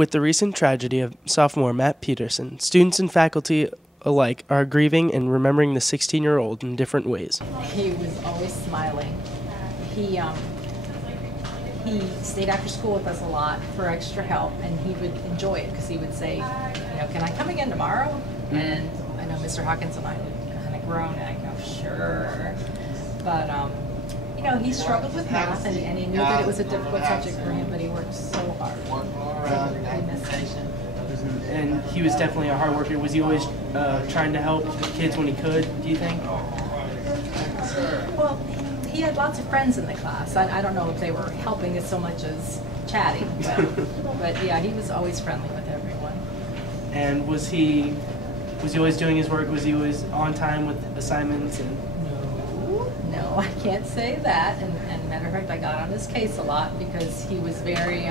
With the recent tragedy of sophomore Matt Peterson, students and faculty alike are grieving and remembering the 16-year-old in different ways. He was always smiling. He stayed after school with us a lot for extra help, and he would enjoy it because he would say, can I come again tomorrow? And I know Mr. Hawkins and I would kind of groan, and I go, sure. But, he struggled with math, and he knew that it was a difficult subject for him, but he worked so hard. I miss him. And he was definitely a hard worker. Was he always trying to help the kids when he could, do you think? Well, he had lots of friends in the class. I don't know if they were helping as so much as chatting, but yeah, he was always friendly with everyone. And was he always doing his work? Was he always on time with assignments? No, I can't say that. And matter of fact, I got on his case a lot because he was very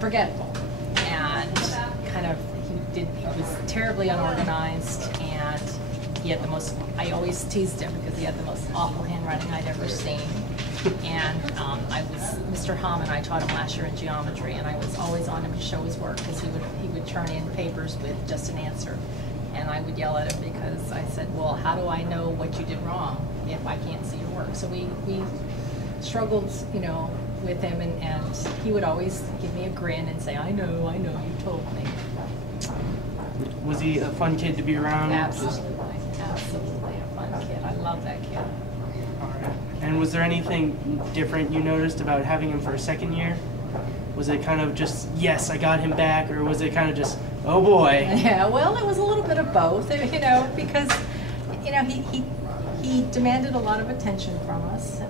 forgetful, and he was terribly unorganized, and he had the most, I always teased him because he had the most awful handwriting I'd ever seen. And Mr. Hom and I taught him last year in geometry, and I was always on him to show his work because he would turn in papers with just an answer. And I would yell at him because I said, well, how do I know what you did wrong if I can't see your work? So we struggled, with him, and he would always give me a grin and say, I know, you told me. Was he a fun kid to be around? Absolutely a fun kid. I love that kid. All right. And was there anything different you noticed about having him for a second year? Was it kind of just, yes, I got him back, or was it kind of just, oh boy? Yeah, well, it was a little bit of both, because, he demanded a lot of attention from us,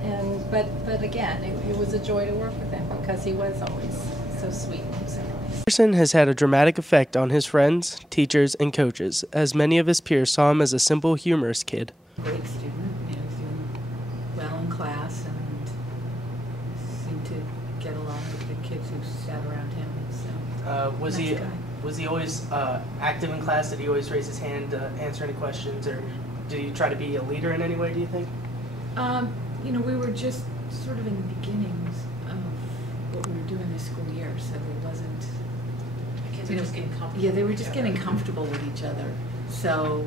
but again, it was a joy to work with him because he was always so sweet and so nice. Peterson has had a dramatic effect on his friends, teachers, and coaches, as many of his peers saw him as a simple, humorous kid. Great student, doing well in class, and seemed to get along with the kids who sat around him. So was he always active in class? Did he always raise his hand to answer any questions, or did he try to be a leader in any way, do you think? We were just sort of in the beginnings of what we were doing this school year, so there wasn't. The kids were just getting comfortable. Yeah, they were just getting comfortable with each other. So,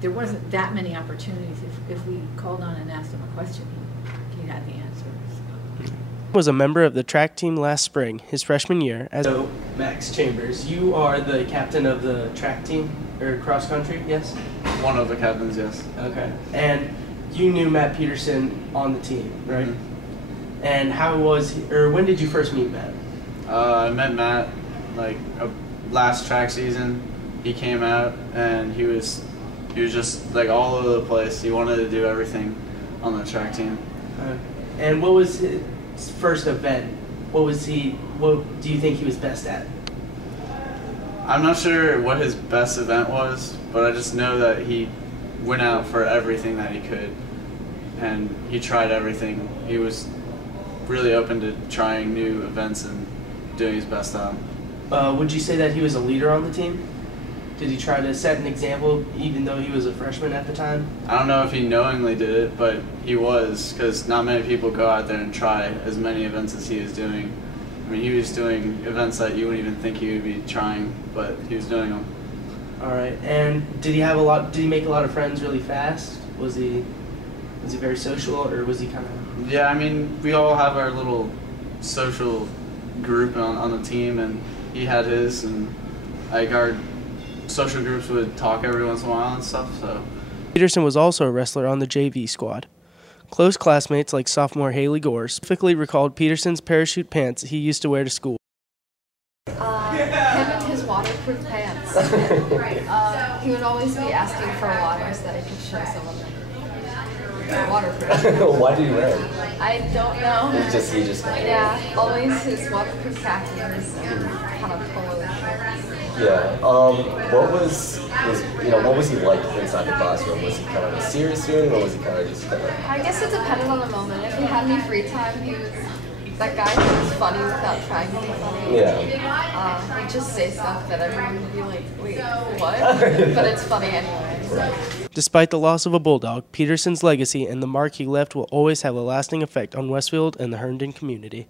there wasn't that many opportunities. If we called on and asked him a question, he had the answer. So. Was a member of the track team last spring, his freshman year. So, Max Chambers, you are the captain of the track team, or cross country, yes? One of the captains, yes. Okay. And you knew Matt Peterson on the team, right? Mm-hmm. And how was he, or when did you first meet Matt? I met Matt last track season. He came out and he was just all over the place. He wanted to do everything on the track team. And what was his first event? What do you think he was best at? I'm not sure what his best event was, but I just know that he went out for everything that he could, and he tried everything. He was really open to trying new events and doing his best at them. Would you say that he was a leader on the team? Did he try to set an example even though he was a freshman at the time? I don't know if he knowingly did it, but he was, because not many people go out there and try as many events as he was doing. I mean, he was doing events that you wouldn't even think he would be trying, but he was doing them. All right. And did he make a lot of friends really fast? Was he very social, or was he kind of? Yeah, I mean, we all have our little social group on the team, and he had his, and our social groups would talk every once in a while and stuff. So. Peterson was also a wrestler on the JV squad. Close classmates like sophomore Haley Gore specifically recalled Peterson's parachute pants he used to wear to school. Him and his waterproof pants. He would always be asking for water so that I could show some of them. They're waterproof. Why do you wear them? I don't know. He just Yeah, always his waterproof khakis and kind of polo shirts. Yeah. What was he like inside the classroom? Was he kind of a serious student, or was he kind of just kind of? I guess it depended on the moment. If he had any free time, he was that guy who was funny without trying to be funny. Yeah. He'd just say stuff that everyone would be like, wait, what? But it's funny anyway. So. Despite the loss of a bulldog, Peterson's legacy and the mark he left will always have a lasting effect on Westfield and the Herndon community.